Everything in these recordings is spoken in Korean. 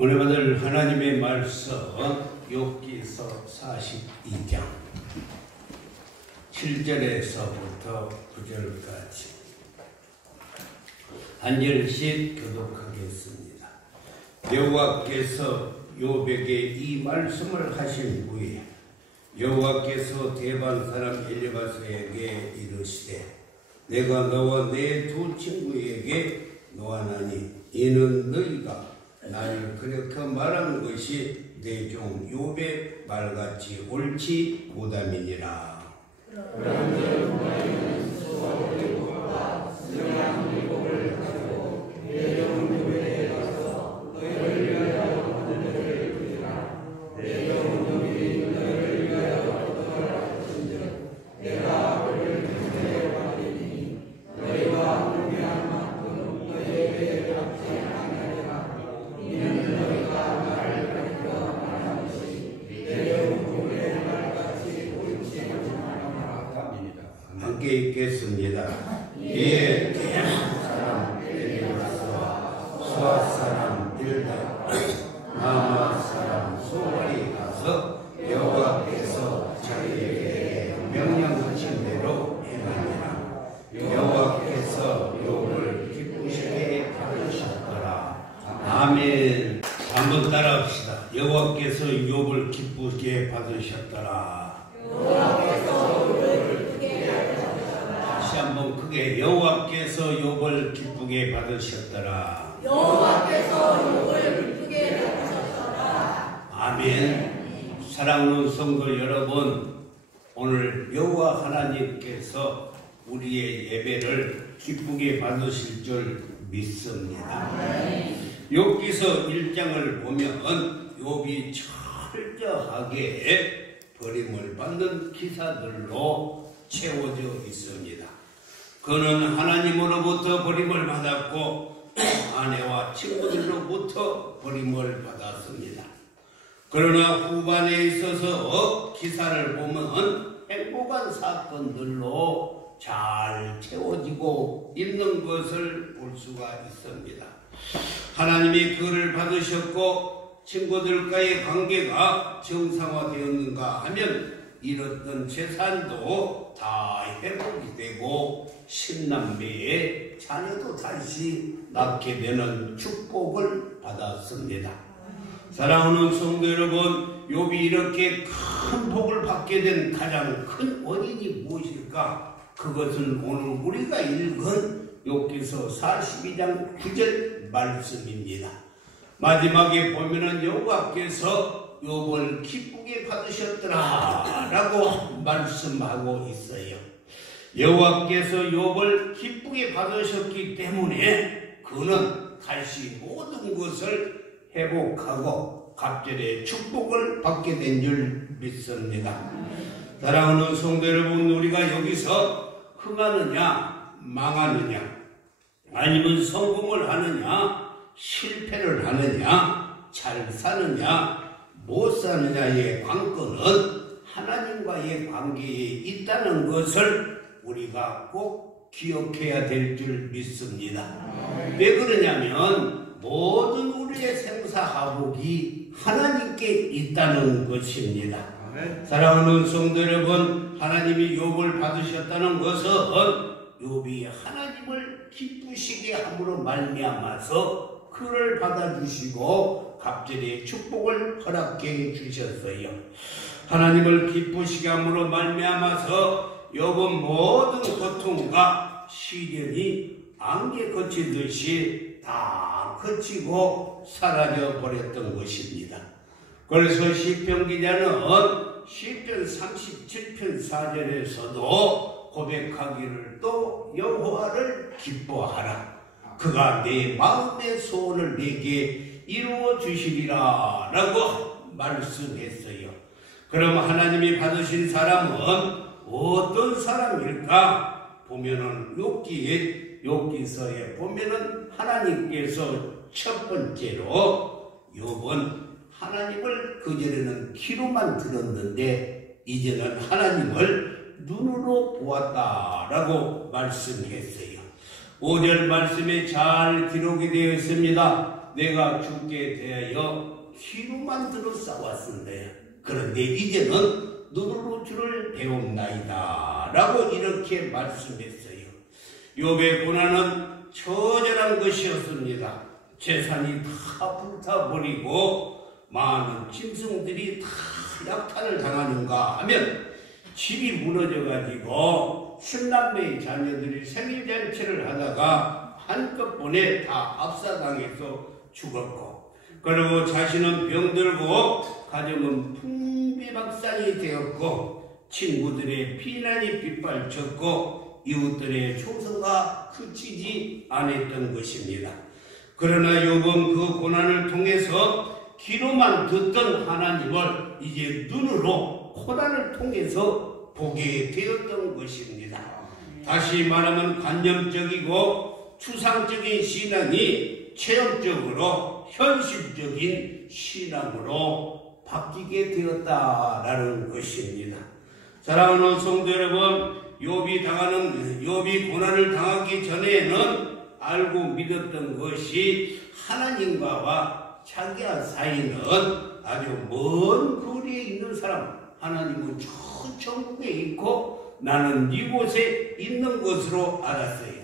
오늘 받을 하나님의 말씀 욥기서 42장 7절에서부터 9절까지 한 절씩 교독하겠습니다. 여호와께서 욥에게 이 말씀을 하신 후에 여호와께서 대반 사람 엘리바스에게 이르시되 내가 너와 내 두 친구에게 노하나니 이는 너희가 나를 그렇게 말한 것이 내 종 욥의 말같이 옳지 못함이니라. 함께 읽겠습니다. 이에 대한 사람 엘리바스와 수아 사람 빌닷 나마 사람 소갈이 가서 여호와께서 자기에게 명령하신 대로 행하니라. 여호와께서 욥을 기쁘시게 받으셨더라. 아멘. 한번 따라합시다. 여호와께서 욥을 기쁘게 받으셨더라. 한번 크게 여호와께서 욥을 기쁘게 받으셨더라. 여호와께서 욥을 기쁘게 받으셨더라. 아멘. 사랑하는 성도 여러분, 오늘 여호와 하나님께서 우리의 예배를 기쁘게 받으실 줄 믿습니다. 욥기서 1장을 보면 욥이 철저하게 버림을 받는 기사들로 채워져 있습니다. 그는 하나님으로부터 버림을 받았고 아내와 친구들로부터 버림을 받았습니다. 그러나 후반에 있어서 기사를 보면 행복한 사건들로 잘 채워지고 있는 것을 볼 수가 있습니다. 하나님이 그를 받으셨고 친구들과의 관계가 정상화되었는가 하면 잃었던 재산도 다 회복이 되고 신남매의 자녀도 다시 낳게 되는 축복을 받았습니다. 사랑하는 성도 여러분, 욥이 이렇게 큰 복을 받게 된 가장 큰 원인이 무엇일까? 그것은 오늘 우리가 읽은 욥기서 42장 9절 말씀입니다. 마지막에 보면은 여호와께서 욥을 기쁘게 받으셨더라 라고 말씀하고 있어요. 여호와께서 욥을 기쁘게 받으셨기 때문에 그는 다시 모든 것을 회복하고 갑절의 축복을 받게 된 줄 믿습니다. 사랑하는 성도 여러분, 우리가 여기서 흥하느냐 망하느냐 아니면 성공을 하느냐 실패를 하느냐 잘 사느냐 못 사느냐의 관건은 하나님과의 관계에 있다는 것을 우리가 꼭 기억해야 될 줄 믿습니다. 왜 그러냐면 모든 우리의 생사하복이 하나님께 있다는 것입니다. 사랑하는 성도 여러분, 하나님이 욥을 받으셨다는 것은 욥이 하나님을 기쁘시게 함으로 말미암아서 그를 받아주시고 갑절의 축복을 허락해 주셨어요. 하나님을 기쁘시게 함으로 말미암아서 욥은 모든 고통과 시련이 안개 거치듯이 다 거치고 사라져 버렸던 것입니다. 그래서 시편 기자는 시편 37편 4절에서도 고백하기를 또 여호와를 기뻐하라. 그가 내 마음의 소원을 내게 이루어 주시리라 라고 말씀했어요. 그럼 하나님이 받으신 사람은 어떤 사람일까? 보면은 욥기서에 보면은 하나님께서 첫 번째로 욥은 하나님을 그전에는 귀로만 들었는데 이제는 하나님을 눈으로 보았다라고 말씀했어요. 5절 말씀에 잘 기록이 되어 있습니다. 내가 죽게 대하여 귀로만 들어 싸웠는데 그런데 이제는 눈으로 주를 배웁나이다 라고 이렇게 말씀했어요. 욥의 고난은 처절한 것이었습니다. 재산이 다 불타버리고 많은 짐승들이 다 약탈을 당하는가 하면 집이 무너져가지고 10남매의 자녀들이 생일잔치를 하다가 한꺼번에 다 압사당해서 죽었고, 그리고 자신은 병들고 가정은 풍비박산이 되었고, 친구들의 비난이 빗발쳤고 이웃들의 총성과 그치지 않았던 것입니다. 그러나 욥은 그 고난을 통해서 귀로만 듣던 하나님을 이제 눈으로 고난을 통해서 보게 되었던 것입니다. 다시 말하면 관념적이고 추상적인 신앙이 체험적으로 현실적인 신앙으로 바뀌게 되었다라는 것입니다. 사랑하는 성도 여러분, 욥이 고난을 당하기 전에는 알고 믿었던 것이 하나님과와 자기와 사이는 아주 먼 거리에 있는 사람, 하나님은 저 천국에 있고 나는 이곳에 있는 것으로 알았어요.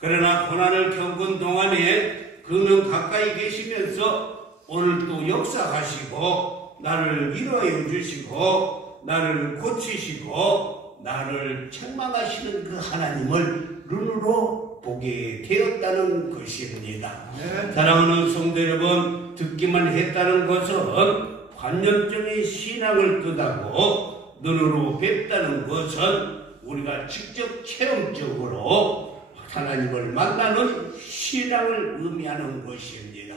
그러나 고난을 겪은 동안에 그는 가까이 계시면서 오늘도 역사하시고 나를 위로해 주시고 나를 고치시고 나를 책망하시는 그 하나님을 눈으로 보게 되었다는 것입니다. 네. 사랑하는 성도 여러분, 듣기만 했다는 것은 관념적인 신앙을 뜻하고 눈으로 뵙다는 것은 우리가 직접 체험적으로 하나님을 만나는 신앙을 의미하는 것입니다.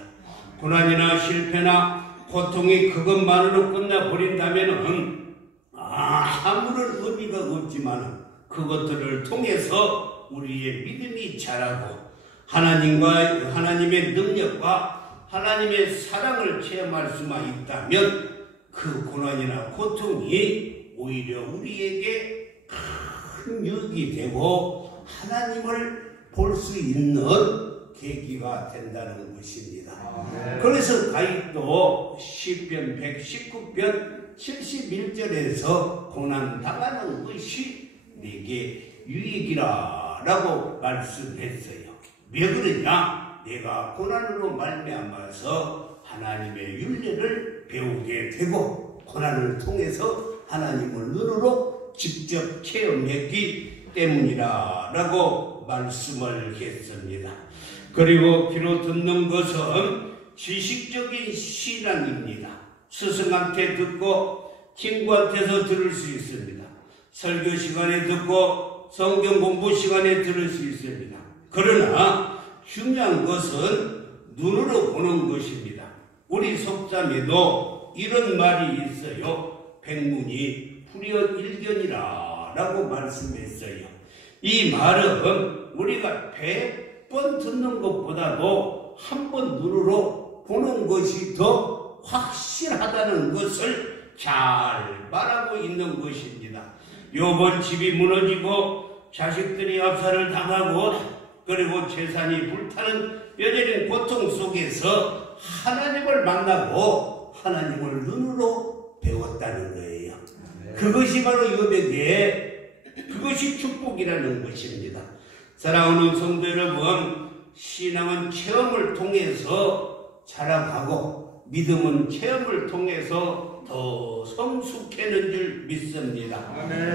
고난이나 실패나 고통이 그것만으로 끝나버린다면 아무런 의미가 없지만 그것들을 통해서 우리의 믿음이 자라고 하나님의 능력과 하나님의 사랑을 체험할 수만 있다면 그 고난이나 고통이 오히려 우리에게 큰 유익이 되고 하나님을 볼 수 있는 계기가 된다는 것입니다. 그래서 다윗도 시편 119편 71절에서 고난 당하는 것이 내게 유익이라 라고 말씀했어요. 왜 그러냐? 내가 고난으로 말미암아서 하나님의 윤례를 배우게 되고 고난을 통해서 하나님을 눈으로 직접 체험했기 때문이라 라고 말씀을 했습니다. 그리고 귀로 듣는 것은 지식적인 신앙입니다. 스승한테 듣고 친구한테서 들을 수 있습니다. 설교 시간에 듣고 성경 공부 시간에 들을 수 있습니다. 그러나 중요한 것은 눈으로 보는 것입니다. 우리 속담에도 이런 말이 있어요. 백문이 불여일견이라 라고 말씀했어요. 이 말은 우리가 100번 듣는 것보다도 한 번 눈으로 보는 것이 더 확실하다는 것을 잘 말하고 있는 것입니다. 요번 집이 무너지고 자식들이 압살을 당하고 그리고 재산이 불타는 뼈저린 고통 속에서 하나님을 만나고 하나님을 눈으로 배웠다는 거예요. 그것이 바로 욥에게 그것이 축복이라는 것입니다. 사랑하는 성도 여러분, 신앙은 체험을 통해서 자라가고 믿음은 체험을 통해서 더 성숙해지는 줄 믿습니다.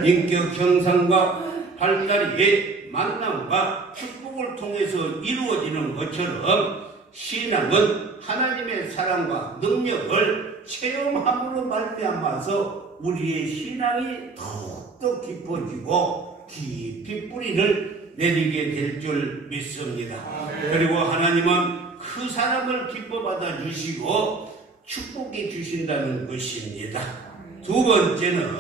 인격 형상과 발달이 만남과 축복을 통해서 이루어지는 것처럼 신앙은 하나님의 사랑과 능력을 체험함으로 말미암아서 우리의 신앙이 더욱더 깊어지고 깊이 뿌리를 내리게 될 줄 믿습니다. 그리고 하나님은 그 사람을 기뻐 받아 주시고 축복해 주신다는 것입니다. 두 번째는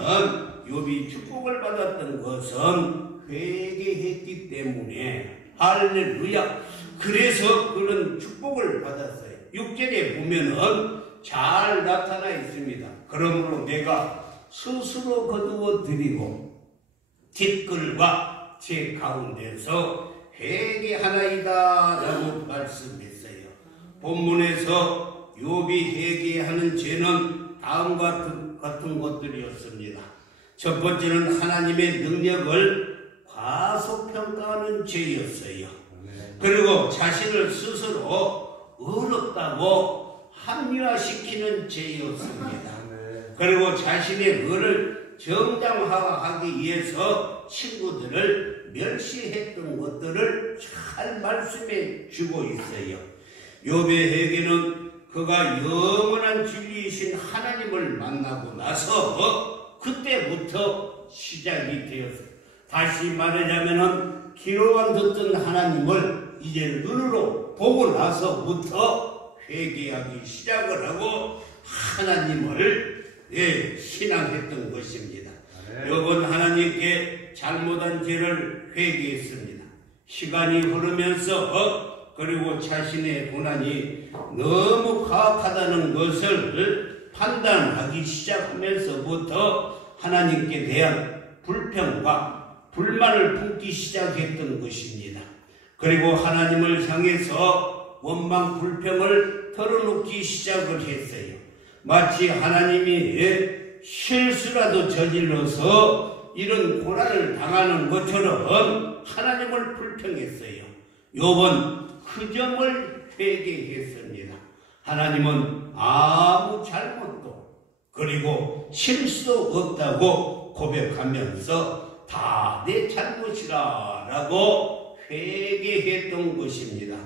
욥이 축복을 받았던 것은 회개했기 때문에 할렐루야. 그래서 그런 축복을 받았어요. 6절에 보면은 잘 나타나 있습니다. 그러므로 내가 스스로 거두어 드리고 뒷글과 제 가운데서 회개하나이다 라고 말씀했어요. 본문에서 욥이 회개하는 죄는 다음과 같은 것들이었습니다. 첫 번째는 하나님의 능력을 과소평가하는 죄였어요. 그리고 자신을 스스로 어렵다고 합리화시키는 죄였습니다. 그리고 자신의 의를 정당화하기 위해서 친구들을 멸시했던 것들을 잘 말씀해 주고 있어요. 욥의 회개는 그가 영원한 진리이신 하나님을 만나고 나서 그때부터 시작이 되었어요. 다시 말하자면은 귀로만 듣던 하나님을 이제 눈으로 보고 나서부터 회개하기 시작을 하고 하나님을 신앙했던 것입니다. 욥은 하나님께 잘못한 죄를 회개했습니다. 시간이 흐르면서 그리고 자신의 고난이 너무 가혹하다는 것을 판단하기 시작하면서부터 하나님께 대한 불평과 불만을 품기 시작했던 것입니다. 그리고 하나님을 향해서 원망 불평을 털어놓기 시작을 했어요. 마치 하나님이 실수라도 저질러서 이런 고난을 당하는 것처럼 하나님을 불평했어요. 욥은 그 점을 회개했습니다. 하나님은 아무 잘못도 그리고 실수도 없다고 고백하면서 다 내 잘못이라 라고 회개했던 것입니다.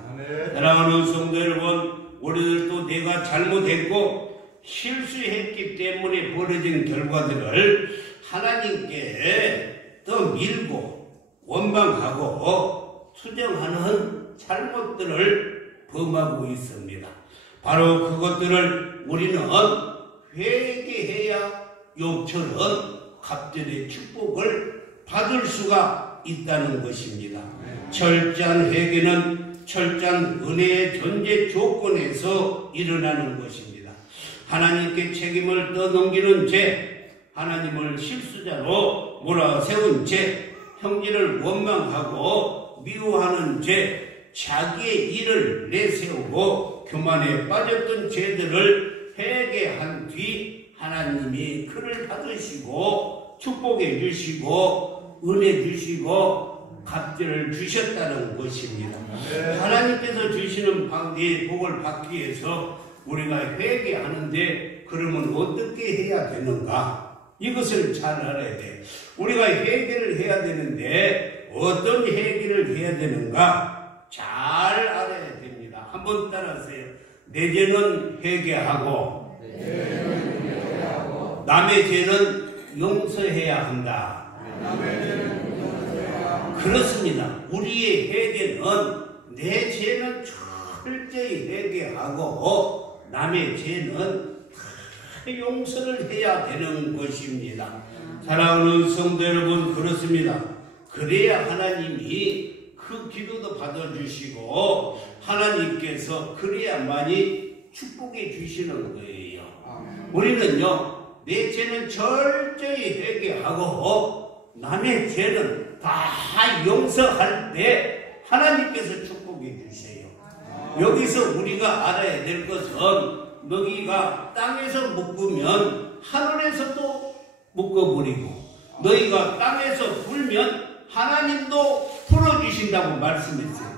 사랑하는 성도 여러분, 우리들도 내가 잘못했고 실수했기 때문에 벌어진 결과들을 하나님께 떠밀고 원망하고 투정하는 잘못들을 범하고 있습니다. 바로 그것들을 우리는 회개해야 욥처럼 갑절의 축복을 받을 수가 있다는 것입니다. 철저한 회개는 철저한 은혜의 존재 조건에서 일어나는 것입니다. 하나님께 책임을 떠넘기는 죄, 하나님을 실수자로 몰아세운 죄, 형제를 원망하고 미워하는 죄, 자기의 일을 내세우고 교만에 빠졌던 죄들을 회개한 뒤 하나님이 그를 받으시고 축복해 주시고 은혜 주시고 갑절을 주셨다는 것입니다. 하나님께서 주시는 복을 받기 위해서 우리가 회개하는데 그러면 어떻게 해야 되는가? 이것을 잘 알아야 돼. 우리가 회개를 해야 되는데 어떤 회개를 해야 되는가? 잘 알아야 됩니다. 한번 따라하세요. 내 죄는 회개하고 남의 죄는 용서해야 한다. 그렇습니다. 우리의 회개는 내 죄는 철저히 회개하고 남의 죄는 다 용서를 해야 되는 것입니다. 사랑하는 성도 여러분, 그렇습니다. 그래야 하나님이 그 기도도 받아주시고 하나님께서 그래야만이 축복해 주시는 거예요. 우리는요, 내 죄는 철저히 회개하고 남의 죄는 다 용서할 때 하나님께서 축복해 주세요. 여기서 우리가 알아야 될 것은 너희가 땅에서 묶으면 하늘에서도 묶어버리고 너희가 땅에서 풀면 하나님도 풀어주신다고 말씀했어요.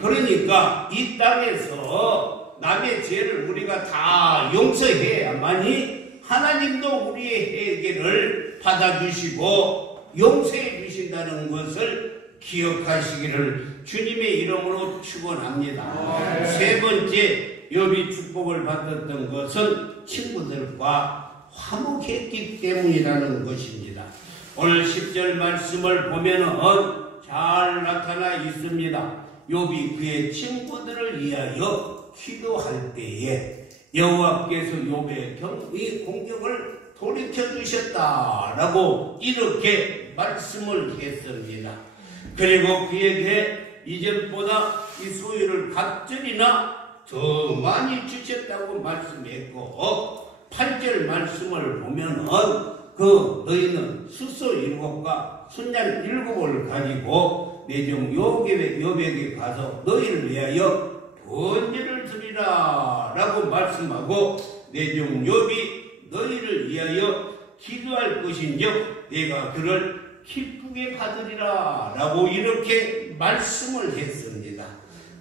그러니까 이 땅에서 남의 죄를 우리가 다 용서해야만이 하나님도 우리의 회개를 받아주시고 용서해 주신다는 것을 기억하시기를 주님의 이름으로 축원합니다. 세 번째, 욥이 축복을 받았던 것은 친구들과 화목했기 때문이라는 것입니다. 오늘 10절 말씀을 보면은 잘 나타나 있습니다. 욥이 그의 친구들을 위하여 기도할 때에 여호와께서 욥의 공격을 돌이켜 주셨다라고 이렇게 말씀을 했습니다. 그리고 그에게 이전보다 이 소유를 갑절이나 더 많이 주셨다고 말씀했고 8절 말씀을 보면은 너희는 숫소 7과 순양 7을 가지고 내 종 욥에게 가서 너희를 위하여 번제를 드리라 라고 말씀하고 내 종 욥이 너희를 위하여 기도할 것인즉 내가 그를 기쁘게 받으리라 라고 이렇게 말씀을 했습니다.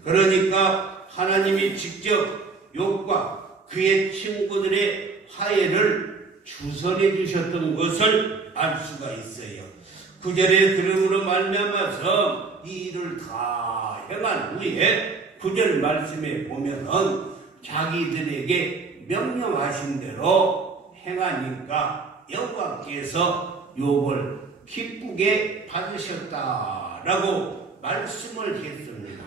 그러니까 하나님이 직접 욥과 그의 친구들의 화해를 주선해 주셨던 것을 알 수가 있어요. 9절에 그러므로 말미암아서 이 일을 다 행한 후에 9절 말씀에 보면은 자기들에게 명령하신 대로 행하니까 여호와께서 욥을 기쁘게 받으셨다라고 말씀을 했습니다.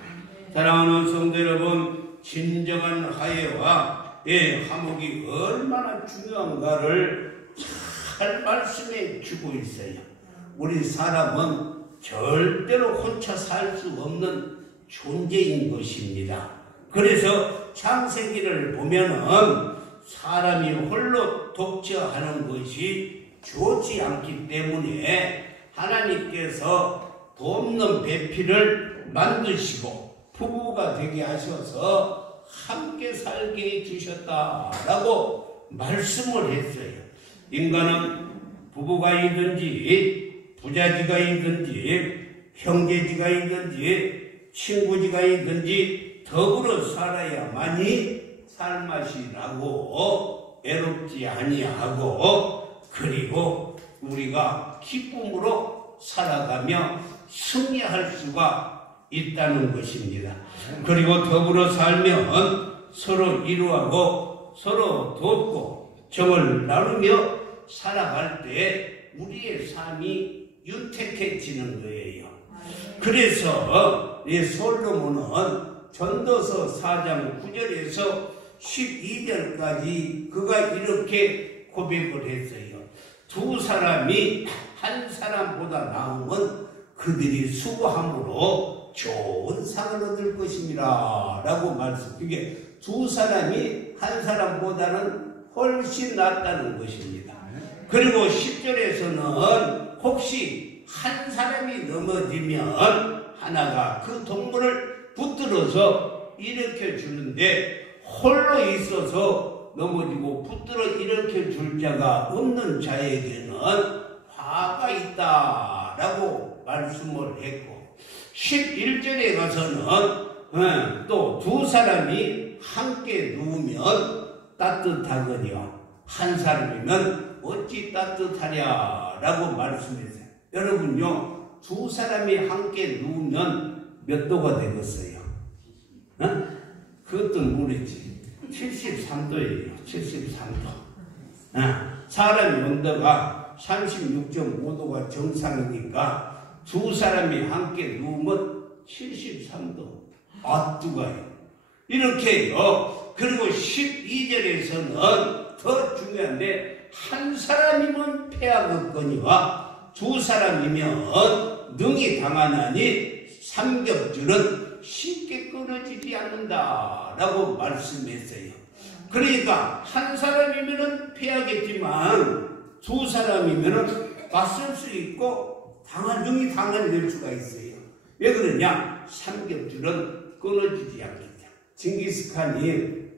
사랑하는 성도 여러분, 진정한 화해와 화목이 얼마나 중요한가를 잘 말씀해 주고 있어요. 우리 사람은 절대로 혼자 살 수 없는 존재인 것입니다. 그래서 창세기를 보면은 사람이 홀로 독처하는 것이 좋지 않기 때문에 하나님께서 돕는 배필을 만드시고 부부가 되게 하셔서 함께 살게 해주셨다라고 말씀을 했어요. 인간은 부부가 있든지 부자지가 있든지 형제지가 있든지 친구지가 있든지 더불어 살아야만이 살맛이 나고 애롭지 아니하고 그리고 우리가 기쁨으로 살아가며 승리할 수가 있다는 것입니다. 그리고 더불어 살면 서로 이루하고 서로 돕고 정을 나누며 살아갈 때 우리의 삶이 윤택해지는 거예요. 그래서 솔로몬은 전도서 4장 9절에서 12절까지 그가 이렇게 고백을 했어요. 두 사람이 한 사람보다 나으면 그들이 수고함으로 좋은 상을 얻을 것입니다 라고 말씀. 이게 두 사람이 한 사람보다는 훨씬 낫다는 것입니다. 그리고 10절에서는 혹시 한 사람이 넘어지면 하나가 그 동물을 붙들어서 일으켜 주는데 홀로 있어서 넘어지고 붙들어 일으켜 줄 자가 없는 자에게는 화가 있다라고 말씀을 했고 11절에 가서는 또 두 사람이 함께 누우면 따뜻하거니와 한 사람이면 어찌 따뜻하랴라고 말씀했어요. 여러분요, 두 사람이 함께 누우면 몇 도가 되겠어요? 그것도 모르지. 73도예요. 73도. 사람의 온도가 36.5도가 정상이니까 두 사람이 함께 누우면 73도. 뜨거워요. 이렇게요. 그리고 12절에서는 더 중요한데 한 사람이면 패하겠거니와 두 사람이면 능히 당하나니 삼겹줄은 쉽게 끊어지지 않는다라고 말씀했어요. 그러니까 한 사람이면 패하겠지만 두 사람이면 맞설 수 있고 능히 당할 수가 있어요. 왜 그러냐? 삼겹줄은 끊어지지 않겠다. 징기스칸이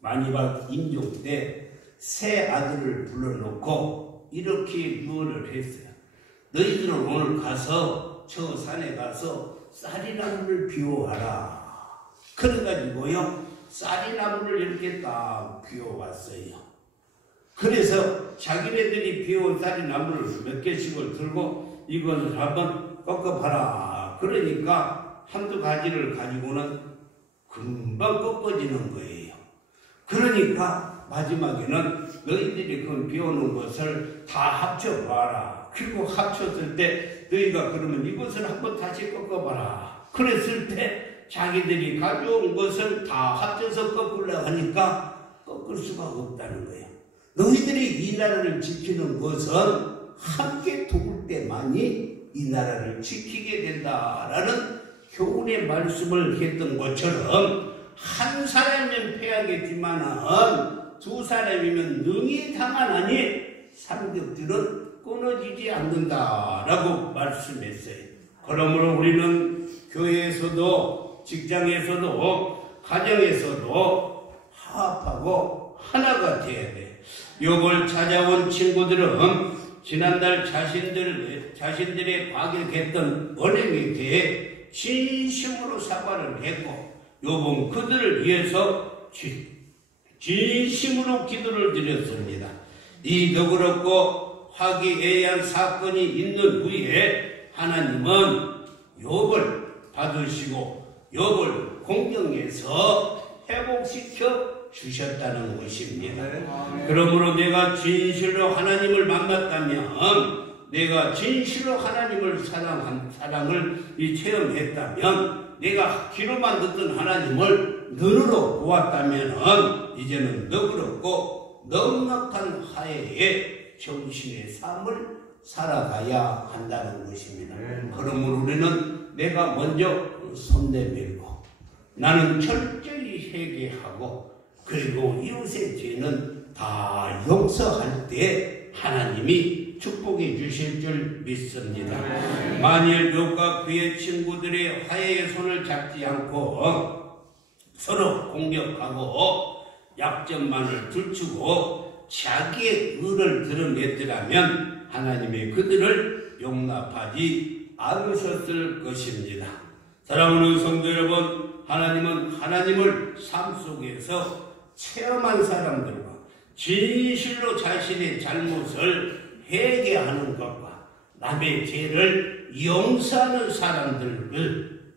마니박 임종 때 세 아들을 불러놓고 이렇게 유언을 했어요. 너희들은 오늘 가서 저 산에 가서 쌀이나무를 비워와라. 그래가지고요 쌀이나무를 이렇게 딱 비워왔어요. 그래서 자기네들이 비워온 쌀이나무를 몇 개씩을 들고 이것을 한번 꺾어봐라. 그러니까 한두 가지를 가지고는 금방 꺾어지는 거예요. 그러니까 마지막에는 너희들이 그 비워놓은 것을 다 합쳐봐라. 그리고 합쳤을 때 너희가 그러면 이것을 한번 다시 꺾어봐라. 그랬을 때 자기들이 가져온 것을 다 합쳐서 꺾으려고 하니까 꺾을 수가 없다는 거예요. 너희들이 이 나라를 지키는 것은 함께 도울 때만이 이 나라를 지키게 된다라는 교훈의 말씀을 했던 것처럼 한 사람이면 패하겠지만은 두 사람이면 능히 당하나니 삼겹줄은 끊어지지 않는다라고 말씀했어요. 그러므로 우리는 교회에서도 직장에서도 가정에서도 화합하고 하나가 돼야 돼. 욥을 찾아온 친구들은 지난달 자신들의 과격했던 언행에 대해 진심으로 사과를 했고, 욥은 그들을 위해서 진심으로 기도를 드렸습니다. 이 너그럽고 화기애애한 사건이 있는 후에 하나님은 욥을 받으시고 욥을 공경해서 회복시켜 주셨다는 것입니다. 그러므로 내가 진실로 하나님을 만났다면, 내가 진실로 하나님을 사랑을 체험했다면, 내가 귀로만 듣던 하나님을 눈으로 보았다면 이제는 너그럽고 넉넉한 화해의 정신의 삶을 살아가야 한다는 것입니다. 그러므로 우리는 내가 먼저 손 내밀고 나는 철저히 회개하고, 그리고 이웃의 죄는 다 용서할 때 하나님이 축복해 주실 줄 믿습니다. 만일 욥과 그의 친구들의 화해의 손을 잡지 않고 서로 공격하고 약점만을 들추고 자기의 의를 드러냈더라면 하나님이 그들을 용납하지 않으셨을 것입니다. 사랑하는 성도 여러분, 하나님은 하나님을 삶 속에서 체험한 사람들과 진실로 자신의 잘못을 회개하는 것과 남의 죄를 용서하는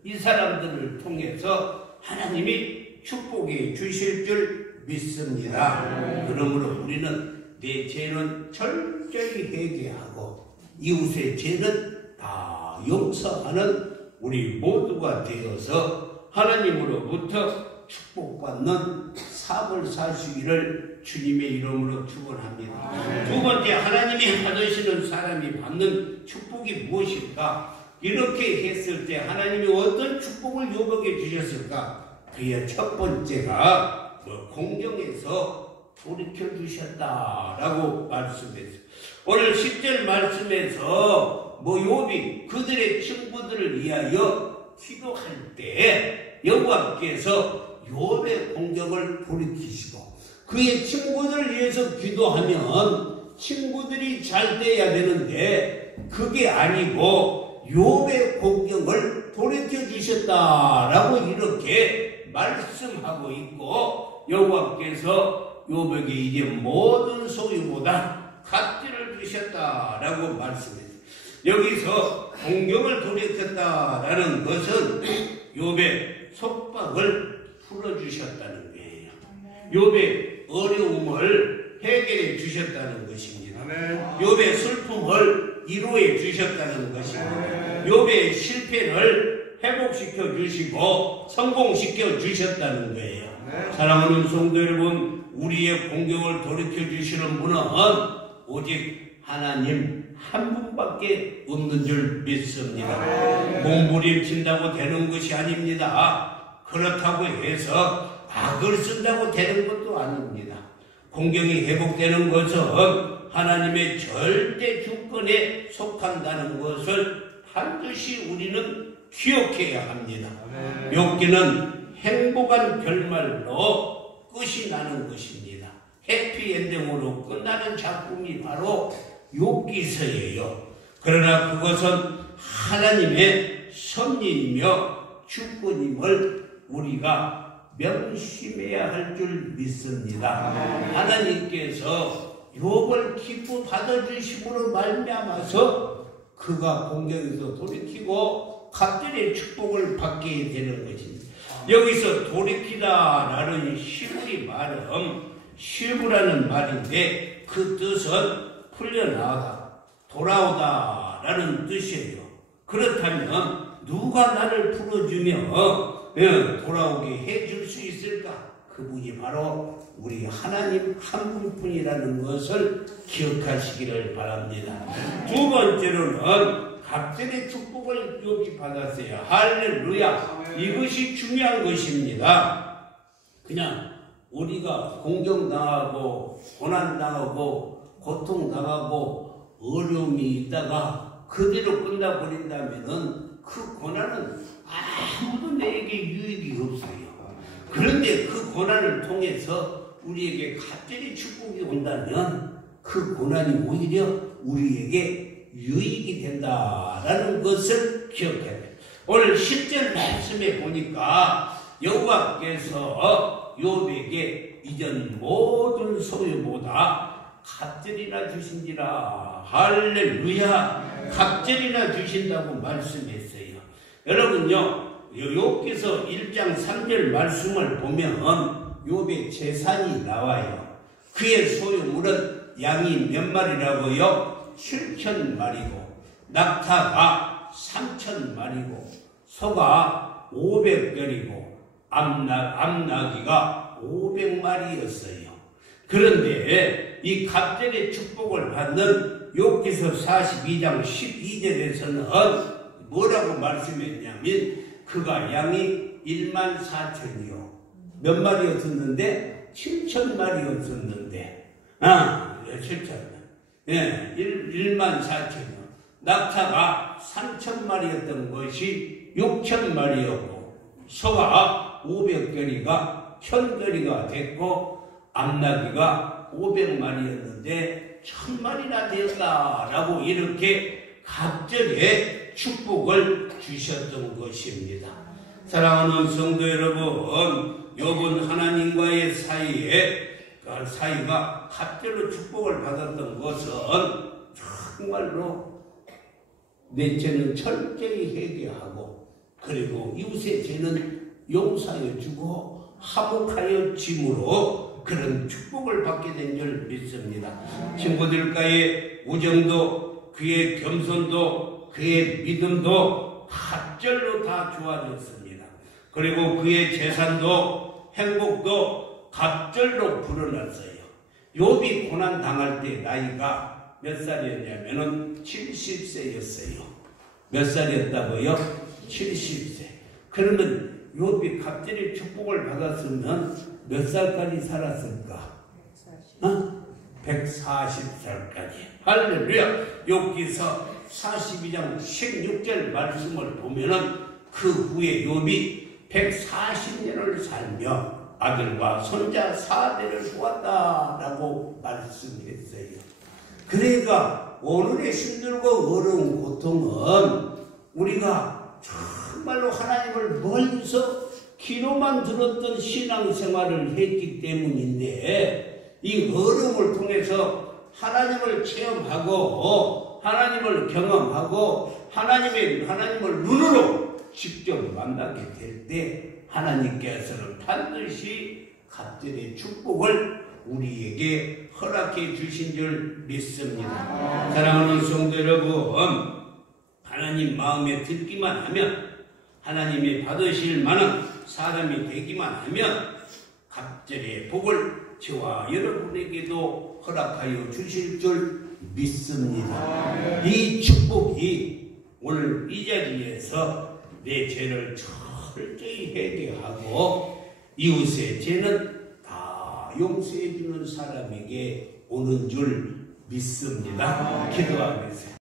이 사람들을 통해서 하나님이 축복해 주실 줄 믿습니다. 그러므로 우리는 내 죄는 철저히 회개하고 이웃의 죄는 다 용서하는 우리 모두가 되어서 하나님으로부터 축복받는 삶을 사시기를 주님의 이름으로 축원합니다. 두 번째, 하나님이 받으시는 사람이 받는 축복이 무엇일까? 이렇게 했을 때 하나님이 어떤 축복을 욥에게 주셨을까? 그의 첫 번째가 공경에서 돌이켜 주셨다라고 말씀했어요. 오늘 10절 말씀에서 욥이 그들의 친구들을 위하여 기도할 때 여호와께서 욥의 공격을 돌이키시고, 그의 친구들을 위해서 기도하면 친구들이 잘 돼야 되는데 그게 아니고 욥의 공격을 돌이켜 주셨다라고 이렇게 말씀하고 있고, 여호와께서 욥에게 이제 모든 소유보다 갓지를 주셨다라고 말씀했어요. 여기서 공격을 돌이켰다라는 것은 욥의 속박을 풀어주셨다는 거예요. 욥의 어려움을 해결해 주셨다는 것입니다. 욥의 슬픔을 위로해 주셨다는 것입니다. 욥의 실패를 회복시켜 주시고 성공시켜 주셨다는 거예요. 사랑하는 성도 여러분, 우리의 공격을 돌이켜 주시는 분은 오직 하나님 한 분밖에 없는 줄 믿습니다. 몸부림친다고 되는 것이 아닙니다. 그렇다고 해서 악을 쓴다고 되는 것도 아닙니다. 공경이 회복되는 것은 하나님의 절대 주권에 속한다는 것을 반드시 우리는 기억해야 합니다. 욥기는 행복한 결말로 끝이 나는 것입니다. 해피엔딩으로 끝나는 작품이 바로 욥기서예요. 그러나 그것은 하나님의 섭리이며 주권임을 우리가 명심해야 할 줄 믿습니다. 하나님께서 욥을 기뻐 받아주심으로 말미암아서 그가 공경에서 돌이키고 갑절의 축복을 받게 되는 것입니다. 여기서 돌이키다라는 시브리 말은 시브라는 말인데 그 뜻은 풀려나가다, 돌아오다라는 뜻이에요. 그렇다면 누가 나를 풀어주며 돌아오게 해줄 수 있을까? 그분이 바로 우리 하나님 한 분뿐이라는 것을 기억하시기를 바랍니다. 두 번째로는 갑절의 축복을 욥이 받았어요. 할렐루야. 이것이 중요한 것입니다. 그냥 우리가 공경당하고 고난당하고 고통당하고 어려움이 있다가 그대로 끝나버린다면은 그 고난은 아무도 내게 유익이 없어요. 그런데 그 고난을 통해서 우리에게 갑자기 축복이 온다면 그 고난이 오히려 우리에게 유익이 된다라는 것을 기억해야 돼요. 오늘 10절 말씀에 보니까 여호와께서 욥에게 이전 모든 소유보다 갑절이나 주신지라. 할렐루야. 갑절이나 주신다고 말씀했어요. 여러분요, 욥기서 1장 3절 말씀을 보면 욥의 재산이 나와요. 그의 소유물은 양이 몇 마리라고요? 7,000마리고 낙타가 3,000마리고 소가 500별이고 암나귀가 500마리였어요. 그런데 이 갑절의 축복을 받는 욥기서 42장 12절에서는 뭐라고 말씀했냐면 그가 양이 14,000이요. 몇 마리였었는데? 7,000마리였었는데 7,000. 예, 14,000이요. 낙타가 3,000마리였던 것이 6,000마리였고 소가 500결이가 1,000결이가 됐고 암나귀가 500마리였는데 1,000마리나 되었다라고 이렇게 갑절의 축복을 주셨던 것입니다. 사랑하는 성도 여러분, 욥은 하나님과의 사이가 갑절로 축복을 받았던 것은 정말로 내 죄는 철저히 회개하고 그리고 이웃의 죄는 용서하여 주고 화목하여 짐으로 그런 축복을 받게 된 줄 믿습니다. 친구들과의 우정도 그의 겸손도 그의 믿음도 갑절로 다 좋아졌습니다. 그리고 그의 재산도 행복도 갑절로 불어났어요. 욥이 고난 당할 때 나이가 몇 살이었냐면은 70세였어요. 몇 살이었다고요? 70세. 그러면 욥이 갑절의 축복을 받았으면 몇 살까지 살았을까? 140살까지. 할렐루야. 욥기서 42장 16절 말씀을 보면은 그 후에 욥이 140년을 살며 아들과 손자 4대를 보았다라고 말씀했어요. 그러니까 오늘의 힘들고 어려운 고통은 우리가 정말로 하나님을 멀리서 귀로만 들었던 신앙생활을 했기 때문인데 이 어려움을 통해서 하나님을 체험하고 하나님을 경험하고 하나님을 눈으로 직접 만나게 될 때 하나님께서는 반드시 갑절의 축복을 우리에게 허락해 주신 줄 믿습니다. 사랑하는 성도 여러분, 하나님 마음에 듣기만 하면 하나님이 받으실 만한 사람이 되기만 하면 갑절의 복을 저와 여러분에게도 허락하여 주실 줄 믿습니다. 이 축복이 오늘 이 자리에서 내 죄를 철저히 회개하고 이웃의 죄는 다 용서해 주는 사람에게 오는 줄 믿습니다. 기도하겠습니다.